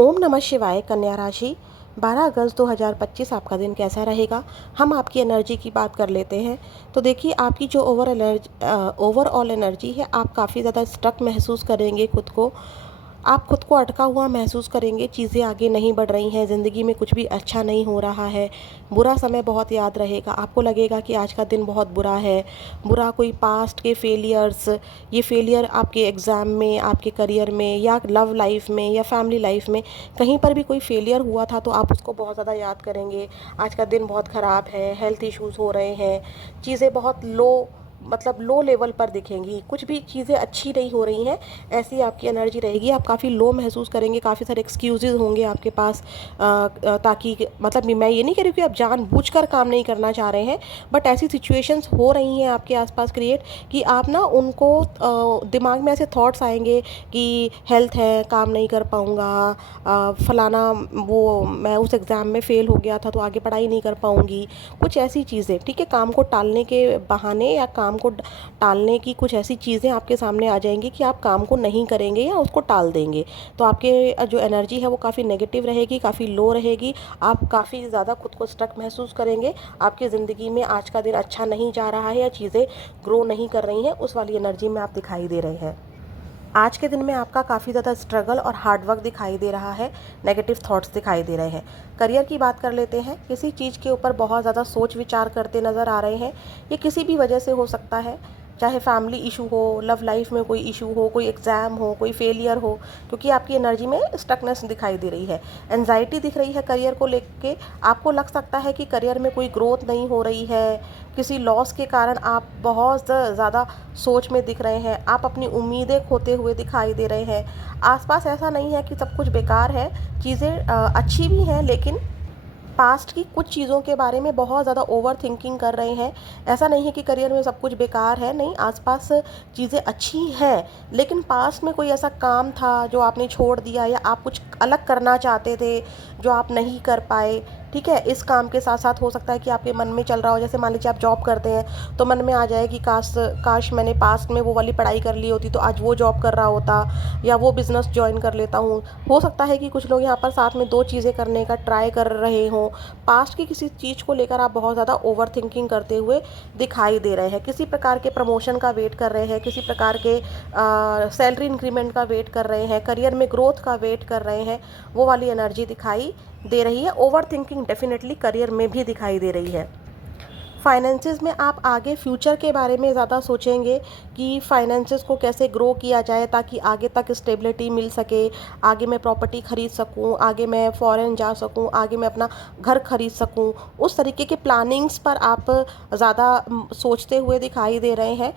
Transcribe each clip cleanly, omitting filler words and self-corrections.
ओम नमः शिवाय। कन्या राशि, 12 अगस्त 2025 आपका दिन कैसा रहेगा? हम आपकी एनर्जी की बात कर लेते हैं। तो देखिए, आपकी जो ओवरऑल एनर्जी है, आप काफ़ी ज़्यादा स्टक महसूस करेंगे खुद को। आप खुद को अटका हुआ महसूस करेंगे, चीज़ें आगे नहीं बढ़ रही हैं, ज़िंदगी में कुछ भी अच्छा नहीं हो रहा है। बुरा समय बहुत याद रहेगा, आपको लगेगा कि आज का दिन बहुत बुरा है। बुरा कोई पास्ट के फेलियर्स, ये फेलियर आपके एग्ज़ाम में, आपके करियर में, या लव लाइफ में, या फैमिली लाइफ में, कहीं पर भी कोई फेलियर हुआ था तो आप उसको बहुत ज़्यादा याद करेंगे। आज का दिन बहुत ख़राब है, हेल्थ इश्यूज़ हो रहे हैं, चीज़ें बहुत लो लेवल पर दिखेंगी, कुछ भी चीज़ें अच्छी नहीं हो रही हैं, ऐसी आपकी एनर्जी रहेगी। आप काफ़ी लो महसूस करेंगे, काफ़ी सारे एक्सक्यूज़ेज़ होंगे आपके पास, ताकि मतलब मैं ये नहीं कह रही हूँ कि आप जानबूझकर काम नहीं करना चाह रहे हैं, बट ऐसी सिचुएशंस हो रही हैं आपके आसपास क्रिएट, कि आप ना उनको दिमाग में ऐसे थॉट्स आएंगे कि हेल्थ है, काम नहीं कर पाऊँगा, फलाना, वो मैं उस एग्ज़ाम में फ़ेल हो गया था तो आगे पढ़ाई नहीं कर पाऊँगी, कुछ ऐसी चीज़ें। ठीक है, काम को टालने के बहाने या काम को टालने की कुछ ऐसी चीज़ें आपके सामने आ जाएंगी कि आप काम को नहीं करेंगे या उसको टाल देंगे। तो आपके जो एनर्जी है वो काफ़ी नेगेटिव रहेगी, काफ़ी लो रहेगी। आप काफ़ी ज़्यादा खुद को स्टक महसूस करेंगे, आपकी ज़िंदगी में आज का दिन अच्छा नहीं जा रहा है या चीज़ें ग्रो नहीं कर रही हैं, उस वाली एनर्जी में आप दिखाई दे रहे हैं। आज के दिन में आपका काफ़ी ज़्यादा स्ट्रगल और हार्ड वर्क दिखाई दे रहा है, नेगेटिव थॉट्स दिखाई दे रहे हैं। करियर की बात कर लेते हैं, किसी चीज़ के ऊपर बहुत ज़्यादा सोच विचार करते नज़र आ रहे हैं। ये किसी भी वजह से हो सकता है, चाहे फैमिली इशू हो, लव लाइफ में कोई इशू हो, कोई एग्ज़ाम हो, कोई फेलियर हो, क्योंकि आपकी एनर्जी में स्टकनेस दिखाई दे रही है। एनजाइटी दिख रही है करियर को लेके, आपको लग सकता है कि करियर में कोई ग्रोथ नहीं हो रही है, किसी लॉस के कारण आप बहुत ज़्यादा सोच में दिख रहे हैं, आप अपनी उम्मीदें खोते हुए दिखाई दे रहे हैं। आसपास ऐसा नहीं है कि सब कुछ बेकार है, चीज़ें अच्छी भी हैं, लेकिन पास्ट की कुछ चीज़ों के बारे में बहुत ज़्यादा ओवर थिंकिंग कर रहे हैं। ऐसा नहीं है कि करियर में सब कुछ बेकार है, नहीं, आसपास चीज़ें अच्छी हैं, लेकिन पास्ट में कोई ऐसा काम था जो आपने छोड़ दिया, या आप कुछ अलग करना चाहते थे जो आप नहीं कर पाए। ठीक है, इस काम के साथ साथ हो सकता है कि आपके मन में चल रहा हो, जैसे मान लीजिए आप जॉब करते हैं तो मन में आ जाए कि काश काश मैंने पास्ट में वो वाली पढ़ाई कर ली होती तो आज वो जॉब कर रहा होता, या वो बिज़नेस ज्वाइन कर लेता हूँ। हो सकता है कि कुछ लोग यहाँ पर साथ में दो चीज़ें करने का ट्राई कर रहे हों। पास्ट की किसी चीज़ को लेकर आप बहुत ज़्यादा ओवर थिंकिंग करते हुए दिखाई दे रहे हैं, किसी प्रकार के प्रमोशन का वेट कर रहे हैं, किसी प्रकार के सैलरी इंक्रीमेंट का वेट कर रहे हैं, करियर में ग्रोथ का वेट कर रहे हैं, वो वाली एनर्जी दिखाई दे रही है। ओवर थिंकिंग डेफिनेटली करियर में भी दिखाई दे रही है। फाइनेंसेस में आप आगे फ्यूचर के बारे में ज़्यादा सोचेंगे कि फाइनेंसेस को कैसे ग्रो किया जाए ताकि आगे तक स्टेबिलिटी मिल सके, आगे मैं प्रॉपर्टी ख़रीद सकूं, आगे मैं फॉरेन जा सकूं, आगे मैं अपना घर खरीद सकूं। उस तरीके के प्लानिंग्स पर आप ज़्यादा सोचते हुए दिखाई दे रहे हैं।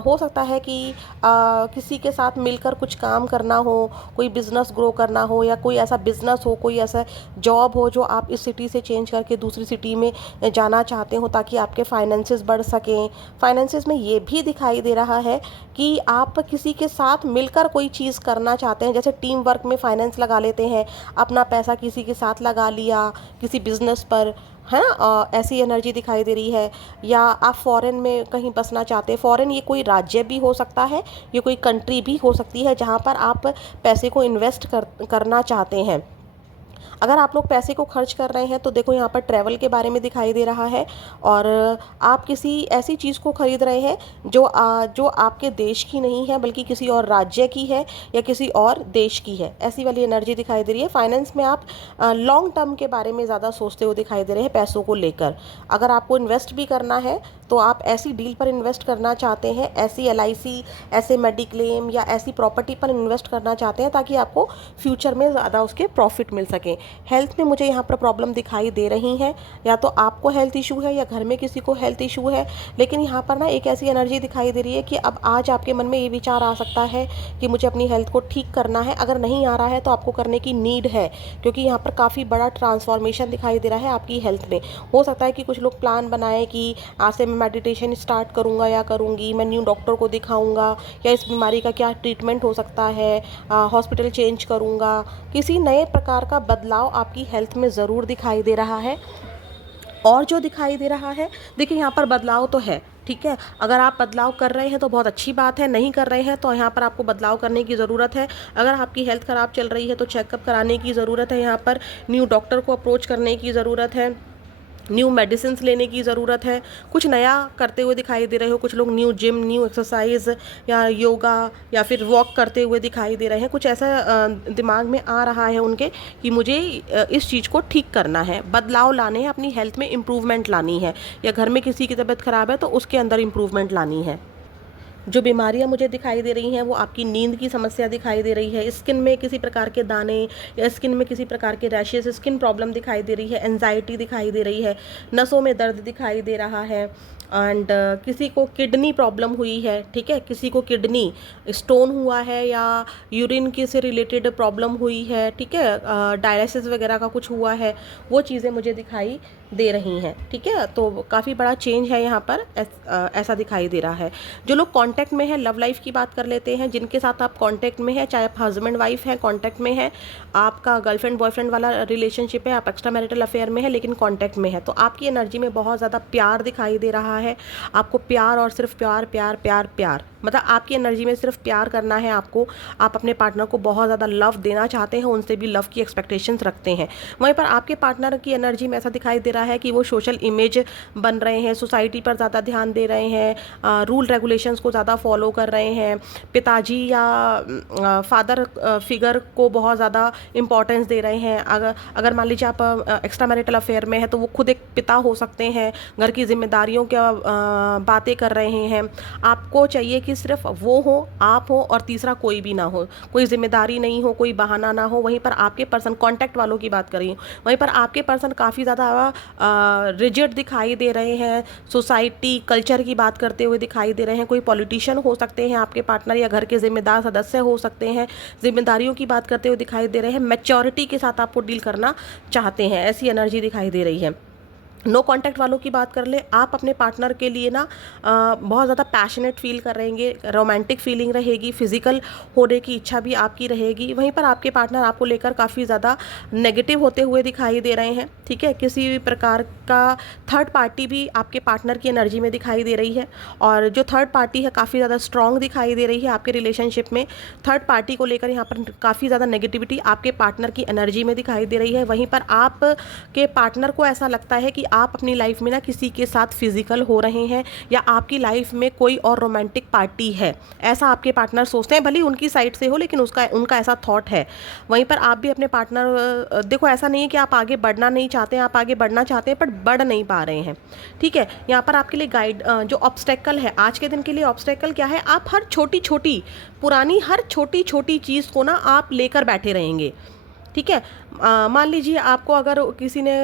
हो सकता है कि किसी के साथ मिलकर कुछ काम करना हो, कोई बिज़नेस ग्रो करना हो, या कोई ऐसा बिज़नेस हो, कोई ऐसा जॉब हो जो आप इस सिटी से चेंज करके दूसरी सिटी में जाना चाहते हो ताकि आपके फाइनेंसेस बढ़ सकें। फाइनेंसेस में ये भी दिखाई दे रहा है कि आप किसी के साथ मिलकर कोई चीज़ करना चाहते हैं, जैसे टीम वर्क में फाइनेंस लगा लेते हैं, अपना पैसा किसी के साथ लगा लिया किसी बिजनेस पर, है ना, ऐसी एनर्जी दिखाई दे रही है। या आप फॉरेन में कहीं बसना चाहते हैं, फॉरेन ये कोई राज्य भी हो सकता है, ये कोई कंट्री भी हो सकती है जहाँ पर आप पैसे को इन्वेस्ट करना चाहते हैं। अगर आप लोग पैसे को खर्च कर रहे हैं तो देखो यहाँ पर ट्रैवल के बारे में दिखाई दे रहा है, और आप किसी ऐसी चीज़ को खरीद रहे हैं जो आपके देश की नहीं है बल्कि किसी और राज्य की है या किसी और देश की है, ऐसी वाली एनर्जी दिखाई दे रही है। फाइनेंस में आप लॉन्ग टर्म के बारे में ज़्यादा सोचते हुए दिखाई दे रहे हैं पैसों को लेकर। अगर आपको इन्वेस्ट भी करना है तो आप ऐसी डील पर इन्वेस्ट करना चाहते हैं, ऐसी एलआईसी, ऐसे मेडिक्लेम या ऐसी प्रॉपर्टी पर इन्वेस्ट करना चाहते हैं ताकि आपको फ्यूचर में ज़्यादा उसके प्रॉफिट मिल सके। हेल्थ में मुझे यहाँ पर प्रॉब्लम दिखाई दे रही है, या तो आपको हेल्थ इशू है या घर में किसी को हेल्थ इशू है, लेकिन यहाँ पर ना एक ऐसी एनर्जी दिखाई दे रही है कि अब आज आपके मन में ये विचार आ सकता है कि मुझे अपनी हेल्थ को ठीक करना है। अगर नहीं आ रहा है तो आपको करने की नीड है, क्योंकि यहाँ पर काफ़ी बड़ा ट्रांसफॉर्मेशन दिखाई दे रहा है आपकी हेल्थ में। हो सकता है कि कुछ लोग प्लान बनाए कि आज से मैं मेडिटेशन स्टार्ट करूँगा या करूँगी, मैं न्यू डॉक्टर को दिखाऊँगा, या इस बीमारी का क्या ट्रीटमेंट हो सकता है, हॉस्पिटल चेंज करूँगा। किसी नए प्रकार का बदलाव आपकी हेल्थ में ज़रूर दिखाई दे रहा है। और जो दिखाई दे रहा है, देखिए यहाँ पर बदलाव तो है, ठीक है। अगर आप बदलाव कर रहे हैं तो बहुत अच्छी बात है, नहीं कर रहे हैं तो यहाँ पर आपको बदलाव करने की ज़रूरत है। अगर आपकी हेल्थ ख़राब चल रही है तो चेकअप कराने की ज़रूरत है, यहाँ पर न्यू डॉक्टर को अप्रोच करने की ज़रूरत है, न्यू मेडिसिन्स लेने की ज़रूरत है। कुछ नया करते हुए दिखाई दे रहे हो, कुछ लोग न्यू जिम, न्यू एक्सरसाइज या योगा या फिर वॉक करते हुए दिखाई दे रहे हैं। कुछ ऐसा दिमाग में आ रहा है उनके कि मुझे इस चीज़ को ठीक करना है, बदलाव लाने हैं, अपनी हेल्थ में इम्प्रूवमेंट लानी है, या घर में किसी की तबीयत ख़राब है तो उसके अंदर इम्प्रूवमेंट लानी है। जो बीमारियां मुझे दिखाई दे रही हैं वो आपकी नींद की समस्या दिखाई दे रही है, स्किन में किसी प्रकार के दाने या स्किन में किसी प्रकार के रैशेस, स्किन प्रॉब्लम दिखाई दे रही है, एंजाइटी दिखाई दे रही है, नसों में दर्द दिखाई दे रहा है, एंड किसी को किडनी प्रॉब्लम हुई है, ठीक है, किसी को किडनी स्टोन हुआ है या यूरिन के से रिलेटेड प्रॉब्लम हुई है, ठीक है, डायलिसिस वगैरह का कुछ हुआ है, वो चीज़ें मुझे दिखाई दे रही हैं। ठीक है, तो काफ़ी बड़ा चेंज है यहाँ पर, ऐसा दिखाई दे रहा है। जो लोग कांटेक्ट में हैं, लव लाइफ की बात कर लेते हैं, जिनके साथ आप कांटेक्ट में हैं, चाहे आप हस्बैंड वाइफ हैं, कांटेक्ट में हैं, आपका गर्लफ्रेंड बॉयफ्रेंड वाला रिलेशनशिप है, आप एक्स्ट्रा मैरिटल अफेयर में है लेकिन कांटेक्ट में है, तो आपकी एनर्जी में बहुत ज़्यादा प्यार दिखाई दे रहा है। आपको प्यार और सिर्फ प्यार प्यार प्यार प्यार, मतलब आपकी एनर्जी में सिर्फ प्यार करना है आपको। आप अपने पार्टनर को बहुत ज़्यादा लव देना चाहते हैं, उनसे भी लव की एक्सपेक्टेशंस रखते हैं। वहीं पर आपके पार्टनर की एनर्जी में ऐसा दिखाई दे रहा है कि वो सोशल इमेज बन रहे हैं, सोसाइटी पर ज़्यादा ध्यान दे रहे हैं, रूल रेगुलेशंस को ज़्यादा फॉलो कर रहे हैं, पिताजी या फादर फिगर को बहुत ज़्यादा इम्पोर्टेंस दे रहे हैं। अगर मान लीजिए आप एक्स्ट्रा मैरिटल अफेयर में है तो वो खुद एक पिता हो सकते हैं, घर की जिम्मेदारियों क्या बातें कर रहे हैं। आपको चाहिए कि सिर्फ वो हो, आप हो और तीसरा कोई भी ना हो, कोई जिम्मेदारी नहीं हो, कोई बहाना ना हो। वहीं पर आपके पर्सन, कॉन्टैक्ट वालों की बात करें, वहीं पर आपके पर्सन काफ़ी ज़्यादा रिजिड दिखाई दे रहे हैं, सोसाइटी कल्चर की बात करते हुए दिखाई दे रहे हैं। कोई पॉलिटिशियन हो सकते हैं आपके पार्टनर, या घर के जिम्मेदार सदस्य हो सकते हैं, जिम्मेदारियों की बात करते हुए दिखाई दे रहे हैं, मैच्योरिटी के साथ आपको डील करना चाहते हैं, ऐसी एनर्जी दिखाई दे रही है। नो कांटेक्ट वालों की बात कर ले, आप अपने पार्टनर के लिए ना बहुत ज़्यादा पैशनेट फील करेंगे, रोमांटिक फीलिंग रहेगी, फिजिकल होने की इच्छा भी आपकी रहेगी। वहीं पर आपके पार्टनर आपको लेकर काफ़ी ज़्यादा नेगेटिव होते हुए दिखाई दे रहे हैं। ठीक है, किसी भी प्रकार का थर्ड पार्टी भी आपके पार्टनर की एनर्जी में दिखाई दे रही है, और जो थर्ड पार्टी है काफ़ी ज़्यादा स्ट्रॉन्ग दिखाई दे रही है आपके रिलेशनशिप में। थर्ड पार्टी को लेकर यहाँ पर काफ़ी ज़्यादा नेगेटिविटी आपके पार्टनर की एनर्जी में दिखाई दे रही है। वहीं पर आप के पार्टनर को ऐसा लगता है कि आप अपनी लाइफ में ना किसी के साथ फिजिकल हो रहे हैं, या आपकी लाइफ में कोई और रोमांटिक पार्टी है, ऐसा आपके पार्टनर सोचते हैं। भले ही उनकी साइड से हो लेकिन उनका ऐसा थॉट है। वहीं पर आप भी अपने पार्टनर, देखो ऐसा नहीं है कि आप आगे बढ़ना नहीं चाहते हैं, आप आगे बढ़ना चाहते हैं पर बढ़ नहीं पा रहे हैं। ठीक है, यहाँ पर आपके लिए गाइड, जो ऑब्स्टेकल है आज के दिन के लिए, ऑब्स्टेकल क्या है, आप हर छोटी छोटी पुरानी हर छोटी छोटी चीज़ को ना आप लेकर बैठे रहेंगे। ठीक है, मान लीजिए आपको अगर किसी ने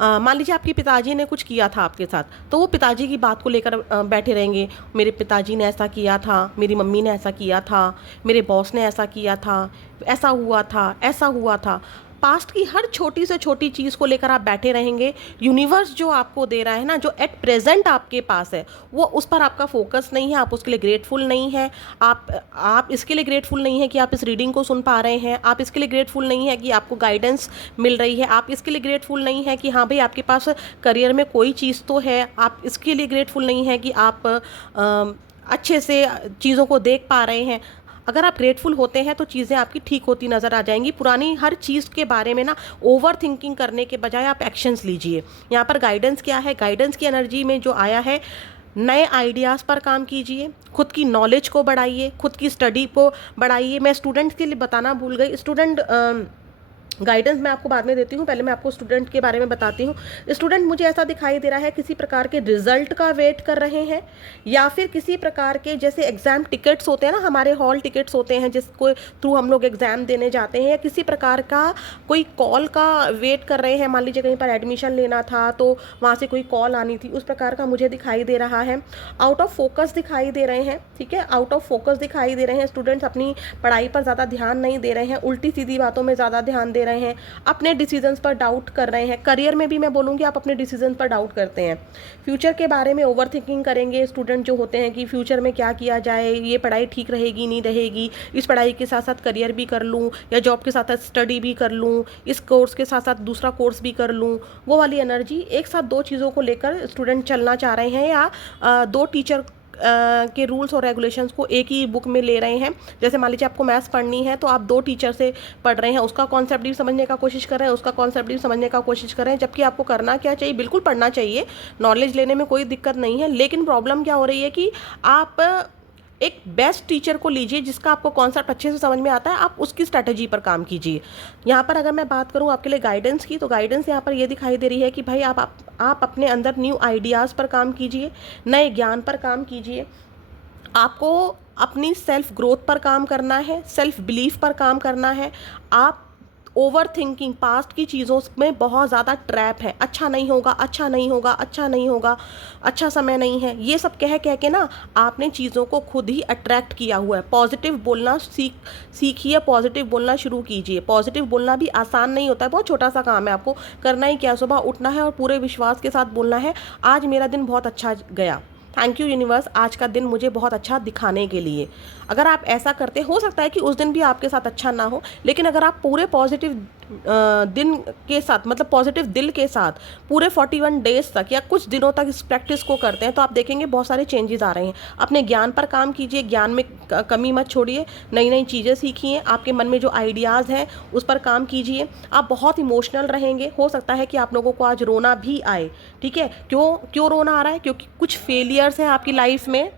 मान लीजिए आपके पिताजी ने कुछ किया था आपके साथ, तो वो पिताजी की बात को लेकर बैठे रहेंगे। मेरे पिताजी ने ऐसा किया था, मेरी मम्मी ने ऐसा किया था, मेरे बॉस ने ऐसा किया था, ऐसा हुआ था, ऐसा हुआ था। पास्ट की हर छोटी से छोटी चीज़ को लेकर आप बैठे रहेंगे। यूनिवर्स जो आपको दे रहा है ना, जो एट प्रेजेंट आपके पास है, वो उस पर आपका फोकस नहीं है, आप उसके लिए ग्रेटफुल नहीं है। आप इसके लिए ग्रेटफुल नहीं है कि आप इस रीडिंग को सुन पा रहे हैं, आप इसके लिए ग्रेटफुल नहीं है कि आपको गाइडेंस मिल रही है, आप इसके लिए ग्रेटफुल नहीं है कि हाँ भाई आपके पास करियर में कोई चीज़ तो है, आप इसके लिए ग्रेटफुल नहीं है कि आप अच्छे से चीज़ों को देख पा रहे हैं। अगर आप ग्रेटफुल होते हैं तो चीज़ें आपकी ठीक होती नज़र आ जाएंगी। पुरानी हर चीज़ के बारे में ना ओवर थिंकिंग करने के बजाय आप एक्शंस लीजिए। यहाँ पर गाइडेंस क्या है, गाइडेंस की एनर्जी में जो आया है, नए आइडियाज़ पर काम कीजिए, खुद की नॉलेज को बढ़ाइए, खुद की स्टडी को बढ़ाइए। मैं स्टूडेंट्स के लिए बताना भूल गई, स्टूडेंट गाइडेंस मैं आपको बाद में देती हूँ, पहले मैं आपको स्टूडेंट के बारे में बताती हूँ। स्टूडेंट मुझे ऐसा दिखाई दे रहा है किसी प्रकार के रिजल्ट का वेट कर रहे हैं, या फिर किसी प्रकार के जैसे एग्ज़ाम टिकट्स होते हैं ना, हमारे हॉल टिकट्स होते हैं जिसको थ्रू हम लोग एग्ज़ाम देने जाते हैं, या किसी प्रकार का कोई कॉल का वेट कर रहे हैं। मान लीजिए कहीं पर एडमिशन लेना था तो वहाँ से कोई कॉल आनी थी, उस प्रकार का मुझे दिखाई दे रहा है। आउट ऑफ फोकस दिखाई दे रहे हैं। ठीक है, आउट ऑफ फोकस दिखाई दे रहे हैं। स्टूडेंट्स अपनी पढ़ाई पर ज़्यादा ध्यान नहीं दे रहे हैं, उल्टी सीधी बातों में ज़्यादा ध्यान दे ले रहे हैं, अपने डिसीजंस पर डाउट कर रहे हैं। करियर में भी मैं बोलूँगी आप अपने डिसीजन पर डाउट करते हैं। फ्यूचर के बारे में ओवर थिंकिंग करेंगे स्टूडेंट जो होते हैं कि फ्यूचर में क्या किया जाए, ये पढ़ाई ठीक रहेगी नहीं रहेगी, इस पढ़ाई के साथ साथ करियर भी कर लूँ या जॉब के साथ साथ स्टडी भी कर लूँ, इस कोर्स के साथ साथ दूसरा कोर्स भी कर लूँ, वो वाली एनर्जी। एक साथ दो चीज़ों को लेकर स्टूडेंट चलना चाह रहे हैं या दो टीचर के रूल्स और रेगुलेशंस को एक ही बुक में ले रहे हैं। जैसे मान लीजिए आपको मैथ्स पढ़नी है तो आप दो टीचर से पढ़ रहे हैं, उसका कॉन्सेप्ट भी समझने का कोशिश कर रहे हैं, उसका कॉन्सेप्ट भी समझने का कोशिश कर रहे हैं। जबकि आपको करना क्या चाहिए, बिल्कुल पढ़ना चाहिए, नॉलेज लेने में कोई दिक्कत नहीं है, लेकिन प्रॉब्लम क्या हो रही है कि आप एक बेस्ट टीचर को लीजिए जिसका आपको कॉन्सेप्ट अच्छे से समझ में आता है, आप उसकी स्ट्रैटेजी पर काम कीजिए। यहाँ पर अगर मैं बात करूँ आपके लिए गाइडेंस की, तो गाइडेंस यहाँ पर ये दिखाई दे रही है कि भाई आप अपने अंदर न्यू आइडियाज़ पर काम कीजिए, नए ज्ञान पर काम कीजिए। आपको अपनी सेल्फ ग्रोथ पर काम करना है, सेल्फ बिलीफ पर काम करना है। आप ओवर थिंकिंग, पास्ट की चीज़ों में बहुत ज़्यादा ट्रैप है, अच्छा नहीं होगा, अच्छा नहीं होगा, अच्छा नहीं होगा, अच्छा समय नहीं है, ये सब कह कह के ना आपने चीज़ों को खुद ही अट्रैक्ट किया हुआ है। पॉजिटिव बोलना सीखिए, पॉजिटिव बोलना शुरू कीजिए। पॉजिटिव बोलना भी आसान नहीं होता है, बहुत छोटा सा काम है। आपको करना ही क्या, सुबह उठना है और पूरे विश्वास के साथ बोलना है, आज मेरा दिन बहुत अच्छा गया, थैंक यू यूनिवर्स आज का दिन मुझे बहुत अच्छा दिखाने के लिए। अगर आप ऐसा करते, हो सकता है कि उस दिन भी आपके साथ अच्छा ना हो, लेकिन अगर आप पूरे पॉजिटिव दिन के साथ, मतलब पॉजिटिव दिल के साथ पूरे 41 डेज तक या कुछ दिनों तक इस प्रैक्टिस को करते हैं तो आप देखेंगे बहुत सारे चेंजेस आ रहे हैं। अपने ज्ञान पर काम कीजिए, ज्ञान में कमी मत छोड़िए, नई नई चीज़ें सीखिए, आपके मन में जो आइडियाज़ हैं उस पर काम कीजिए। आप बहुत इमोशनल रहेंगे, हो सकता है कि आप लोगों को आज रोना भी आए, ठीक है। क्यों रोना आ रहा है, क्योंकि कुछ फेलियर्स हैं आपकी लाइफ में,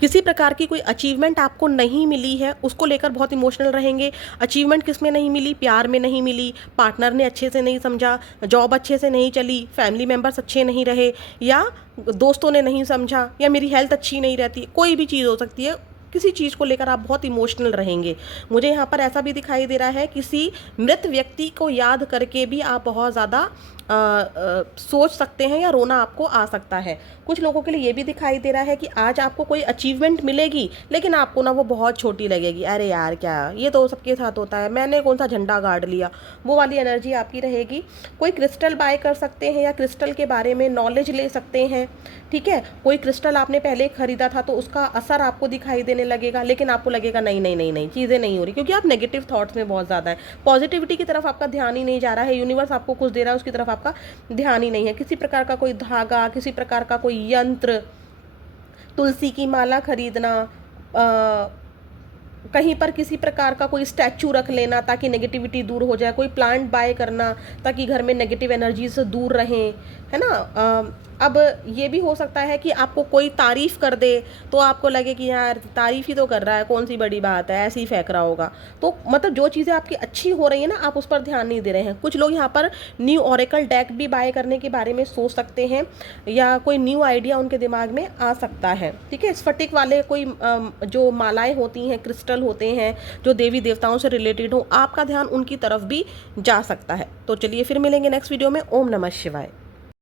किसी प्रकार की कोई अचीवमेंट आपको नहीं मिली है, उसको लेकर बहुत इमोशनल रहेंगे। अचीवमेंट किस में नहीं मिली, प्यार में नहीं मिली, पार्टनर ने अच्छे से नहीं समझा, जॉब अच्छे से नहीं चली, फैमिली मेम्बर्स अच्छे नहीं रहे, या दोस्तों ने नहीं समझा, या मेरी हेल्थ अच्छी नहीं रहती, कोई भी चीज़ हो सकती है। किसी चीज़ को लेकर आप बहुत इमोशनल रहेंगे। मुझे यहाँ पर ऐसा भी दिखाई दे रहा है किसी मृत व्यक्ति को याद करके भी आप बहुत ज़्यादा सोच सकते हैं या रोना आपको आ सकता है। कुछ लोगों के लिए ये भी दिखाई दे रहा है कि आज आपको कोई अचीवमेंट मिलेगी लेकिन आपको ना वो बहुत छोटी लगेगी, अरे यार क्या, ये तो सबके साथ होता है, मैंने कौन सा झंडा गाड़ लिया, वो वाली एनर्जी आपकी रहेगी। कोई क्रिस्टल बाय कर सकते हैं या क्रिस्टल के बारे में नॉलेज ले सकते हैं, ठीक है। कोई क्रिस्टल आपने पहले खरीदा था तो उसका असर आपको दिखाई देने लगेगा, लेकिन आपको लगेगा नहीं नहीं नहीं नहीं चीज़ें नहीं हो रही, क्योंकि आप नेगेटिव थॉट्स में बहुत ज़्यादा है, पॉजिटिविटी की तरफ आपका ध्यान ही नहीं जा रहा है। यूनिवर्स आपको कुछ दे रहा है, उसकी तरफ आपका ध्यान ही नहीं है। किसी प्रकार का कोई धागा, किसी प्रकार का कोई यंत्र, तुलसी की माला खरीदना, कहीं पर किसी प्रकार का कोई स्टैचू रख लेना ताकि नेगेटिविटी दूर हो जाए, कोई प्लांट बाय करना ताकि घर में नेगेटिव एनर्जी से दूर रहें, है ना। अब ये भी हो सकता है कि आपको कोई तारीफ़ कर दे तो आपको लगे कि यार तारीफ़ ही तो कर रहा है, कौन सी बड़ी बात है, ऐसे ही फेंक रहा होगा। तो मतलब जो चीज़ें आपकी अच्छी हो रही है ना, आप उस पर ध्यान नहीं दे रहे हैं। कुछ लोग यहाँ पर न्यू ओरेकल डेक भी बाय करने के बारे में सोच सकते हैं, या कोई न्यू आइडिया उनके दिमाग में आ सकता है, ठीक है। स्फटिक वाले कोई जो मालाएं होती हैं, क्रिस्टल होते हैं जो देवी देवताओं से रिलेटेड हो, आपका ध्यान उनकी तरफ भी जा सकता है। तो चलिए फिर मिलेंगे नेक्स्ट वीडियो में। ओम नमः शिवाय।